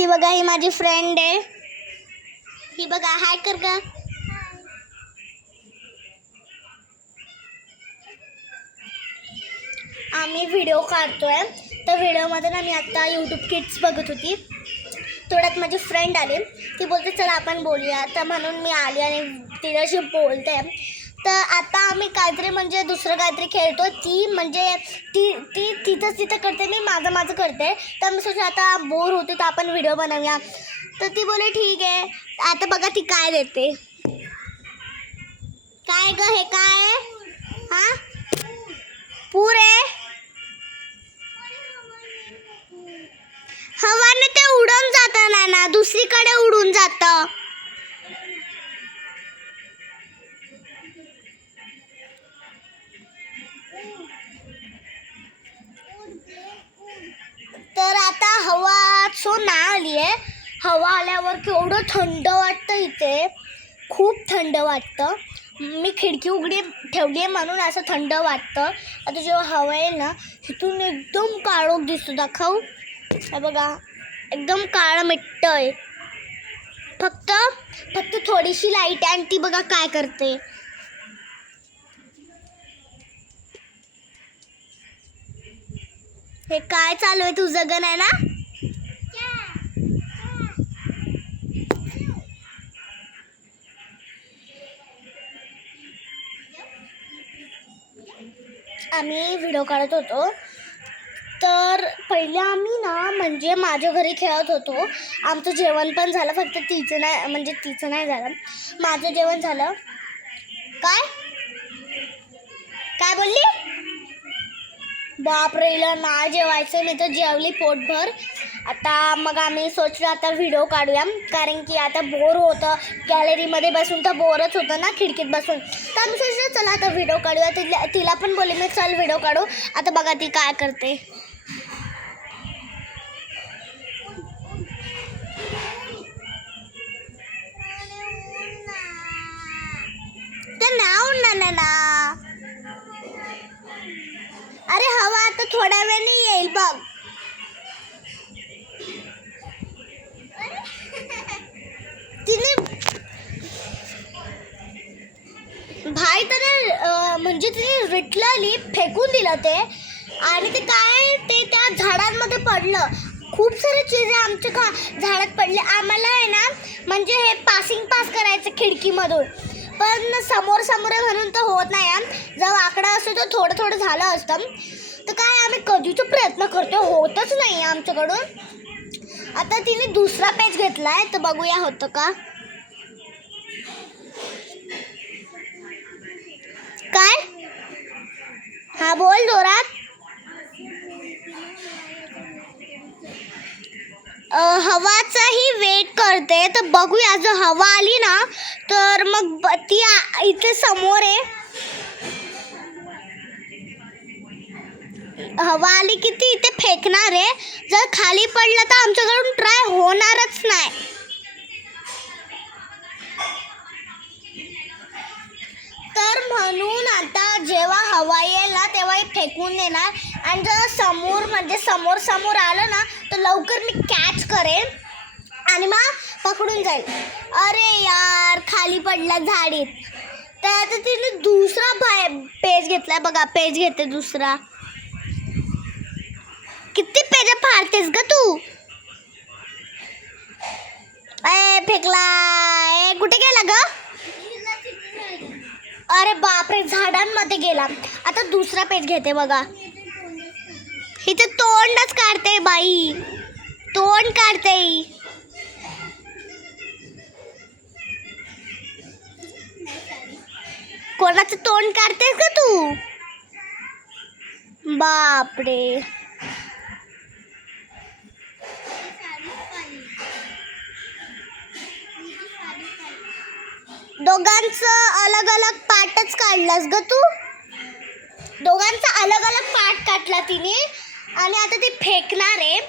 ही बघा, ही माझी फ्रेंड आहे. ही बघा, हाय कर ग. आम्ही व्हिडिओ काढतोय. तर व्हिडिओमध्ये ना मी आता यूट्यूब किड्स बघत होती. थोड्यात माझी फ्रेंड आली. ती बोलते चला आपण बोलूया. तर म्हणून मी आली आणि तिच्याशी बोलते. तर आता आम्ही काहीतरी म्हणजे दुसरं काहीतरी खेळतो. ती म्हणजे ती तिथं करते, मी माझं करते. तर मी सोचलं आता बोर होते तर आपण व्हिडिओ बनवूया. तर ती बोले ठीक आहे. आता बघा ती काय देते. काय ग, हे काय हां पुरे हवाने ते उडून जातं ना, दुसरीकडे उडून जातं. तर आता हवा आली आहे. हवा आल्यावर केवढं थंड वाटतं इथे, खूप थंड वाटतं. मी खिडकी उघडी ठेवली आहे म्हणून असं थंड वाटतं. आता जेव्हा हवा येईल ना, इथून एकदम काळोख दिसतो. दाखव, हे बघा, एकदम काळं मिट्ट आहे. फक्त थोडीशी लाईट आहे आणि ती बघा काय करते. हे काय चालू आहे तुझं गण आहे ना. आम्ही व्हिडिओ काढत होतो. तर पहिले आम्ही ना म्हणजे माझ्या घरी खेळत होतो. आमचं जेवण पण झालं, फक्त तिचं नाही झालं. माझं जेवण झालं. काय काय बोलली. बापरे, हिला ना जेवायचं. मी तर जेवली पोटभर. आता मग आम्ही सोचलो आता व्हिडिओ काढूया, कारण की आता बोर होतं. गॅलरीमध्ये बसून तर बोरच होतं ना, खिडकीत बसून. तर आम्ही सोचलो चला आता व्हिडिओ काढूया. तिला पण बोलले मी चल व्हिडिओ काढू. आता बघा ती काय करते. तर ना उडणार ना. अरे हवा आता थोड्या वेळाने येईल बघ. तिने भाई तर म्हणजे तिने रिटलली फेकून दिलं ते. आणि ते काय ते त्या झाडांमध्ये पडलं. खूप सारे चीज आमच्या झाडात पडले. आम्हाला आहे ना म्हणजे हे पास करायचं खिडकीमधून, पण समोर आहे म्हणून तर होत नाही. जर आकडा असतो तर थोडं झालं असतं. तर काय आम्ही कधीचा प्रयत्न करतो, होतच नाही आमच्याकडून. आता तिने दुसरा पेज घेतलाय, तर बघूया होतं का. काय हा बोल जोरात. हवाचाही वेट करते. तर बघूया, जर हवा आली ना तर मग ती इथे समोर आहे. हवा आली की ती इथे फेकणार आहे. जर खाली पडलं तर आमच्याकडून ट्राय होणारच नाही. तर म्हणून आता जेव्हा हवा येईल ना तेव्हा फेकून देणार. आणि जर समोर आलं ना तर लवकर मी कॅच करेन आणि मग पकडून जाईल. अरे यार, खाली पडला झाडीत. तर आता तिने दुसरा पेज घेतलाय. बघा, पेज घेते दुसरा. किती पेज फाडतेस ग तू. फेकला. कुठे गेला ग. अरे बापरे, झाडांमध्ये गेला. आता दुसरा पेज घेते. बघा, इथे तोंडच काढते बाई, तोंड काढते. कोणाचं तोंड काढतेस का तू. बापरे, दोघांचं अलग पार्टच काढलास ग तू. दोघांचा अलग पार्ट काढला तिने आणि आता ते फेकणार आहे.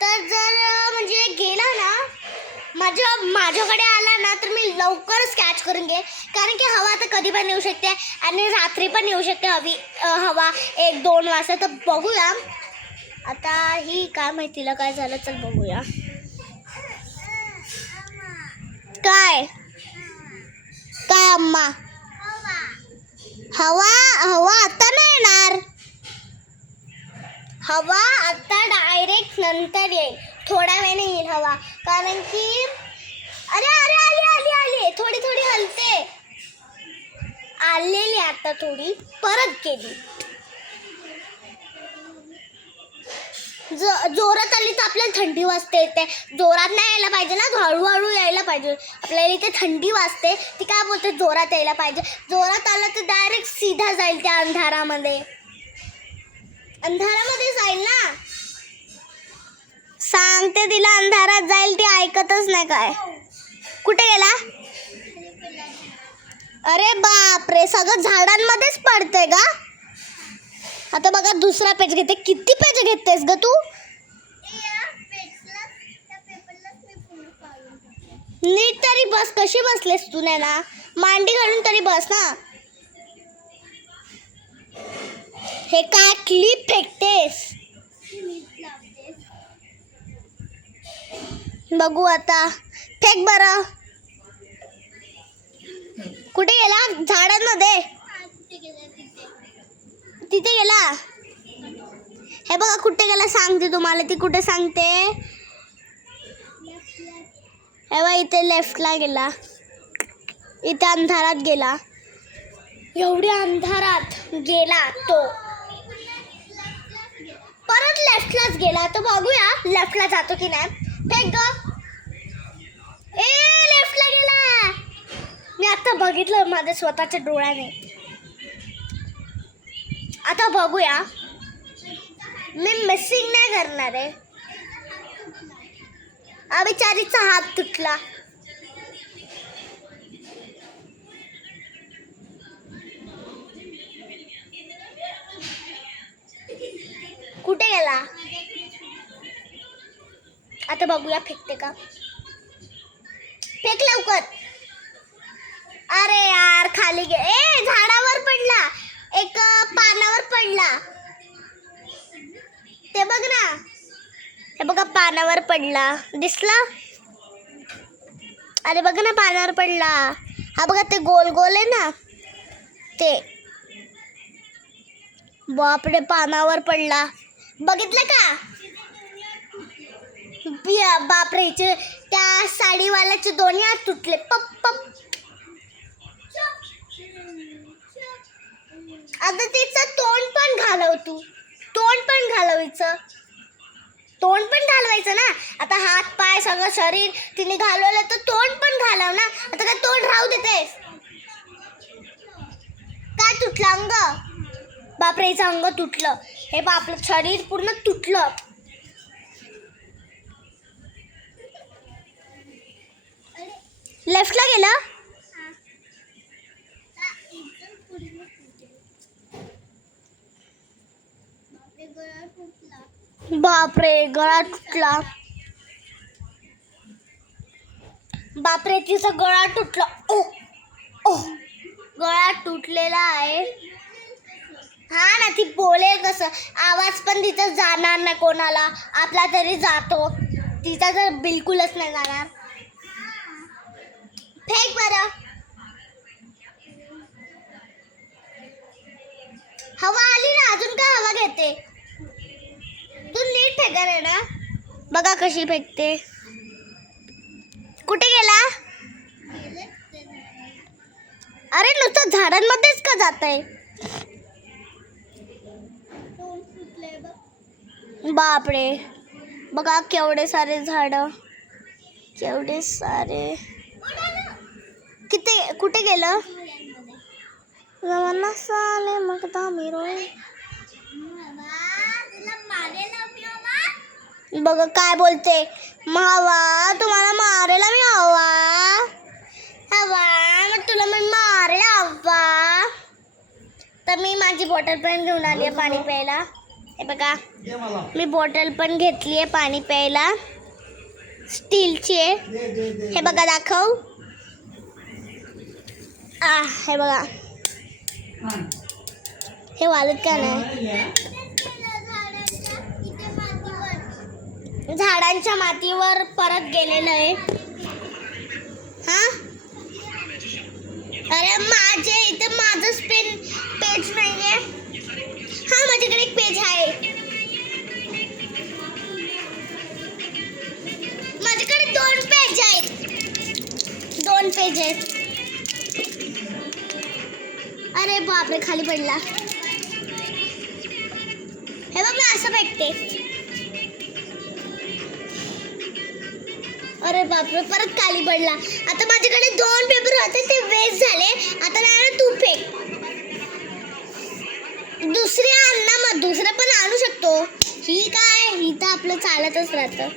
तर जर म्हणजे गेला ना माझ्याकडे आला ना तर मी लवकरच कॅच करून घे, कारण की हवा आता कधी पण येऊ शकते आणि रात्री पण येऊ शकते हवा 1-2 वाजता. तर बघूया आता ही काय माहिती तिला काय झालं. चल बघूया. काय काय अम्मा? हवा हवा आता नाही येणार. हवा आता डायरेक्ट नंतर येईल, थोड्या वेळाने येईल हवा. कारण की अरे अरे आली आली आली, थोडी थोडी हलते. आलेली आता थोडी, परत गेली. जोरात आली तर आपल्याला थंडी वाजते. येते जोरात नाही यायला पाहिजे ना, हळूहळू यायला पाहिजे. आपल्याला इथे थंडी वाजते, ती काय बोलते जोरात यायला पाहिजे. जोरात आलं तर डायरेक्ट सीधा जाईल त्या अंधारामध्ये. अंधारामध्ये जाईल ना, सांगते तिला अंधारात जाईल, ती ऐकतच नाही. काय कुठे गेला? अरे बापरे, सगळं झाडांमध्येच पडतंय का? आता बघा दुसरा पेज घेते. किती पेज घेतेस ग तू? नीट तरी बस. कशी बसलेस तू? नाही ना, मांडी घालून तरी बस ना. हे काय क्लिप फेकतेस? बघू आता, फेक बरं. कुठे गेला? झाडांमध्ये. तिथे गेला. हे बघा कुठे गेला सांगते तुम्हाला. ती कुठे सांगते? हे बघा इथे लेफ्टला गेला, इथे अंधारात गेला. एवढ्या अंधारात गेला तो, परत लेफ्टलाच गेला. तर बघूया लेफ्टला जातो की नाही. फेक ग. ए लेफ्टला गेला. मी आता बघितलं माझ्या स्वतःच्या डोळ्याने. आता बघूया, मी मिसिंग नाही करणार आहे. बिचारीचा हात तुटला. कुठे गेला? आता बघूया फेकते का. फेक लवकर. अरे यार खाली गे. ए झाडावर पडला, एक पानावर पडला. ते बघ ना, हे बघा पानावर पडला. दिसला? अरे बघ ना पानावर पडला. हा बघा ते गोल गोल आहे ना ते. बापरे पानावर पडला. बघितलं का? बापरे, त्या साडीवाल्याचे दोन्ही हात तुटले. पप पप. आता तिचं तोंड पण घालव तू. तोंड पण घालवायचं. तोंड पण घालवायचं ना. आता हात पाय सगळं शरीर तिने घालवलं तर तोंड पण घालव ना. आता काय तोंड राहू देतेस? काय तुटलं अंग? बापरे हिचं अंग तुटलं. हे आपलं शरीर पूर्ण तुटलं. लेफ्टला गेला. बापरे गळा तुटला. बापरे तिचा गळा तुटला. ओ ओ गळा तुटलेला आहे. हा ना, ती बोलेल कसं? आवाज पण तिचा जाणार नाही कोणाला. आपला तरी जातो, तिचा तर बिलकुलच नाही जाणार. फेक बरं. हवा आली ना, अजून काय हवा घेते? तू नीट फेकर आहे ना. बघा कशी फेकते. कुठे गेला? अरे नुसतं झाडांमध्येच का जात आहे? बापरे बघा केवढे सारे झाड, केवढे सारे. किती कुठे गेलं? साले मग बघ काय बोलते. हवा तुम्हाला मारेला मी. हवा हवा मग तुला मी मारेला हवा. तर मी माझी बॉटल पण घेऊन आली आहे पाणी प्यायला. हे बघा मी बॉटल पण घेतली आहे पाणी प्यायला, स्टीलची आहे. हे बघा दाखव. हे बघा हे वालत का नाही. झाडांच्या मातीवर परत गेलेलं आहे. हा अरे माझे इथे माझंच पेज नाहीये. हा माझ्याकडे एक पेज आहे. माझ्याकडे 2 पेज आहेत. 2 पेज आहेत. अरे बापरे खाली पडला. हे बघ मी असं फेकते. अरे बापरे परत खाली पडला. आता माझ्याकडे 2 पेपर होते ते वेस्ट झाले. आता नाही तू फेक. दुसरे आण ना मग. दुसरं पण आणू शकतो. ही काय ही तर आपलं चालतच राहतं.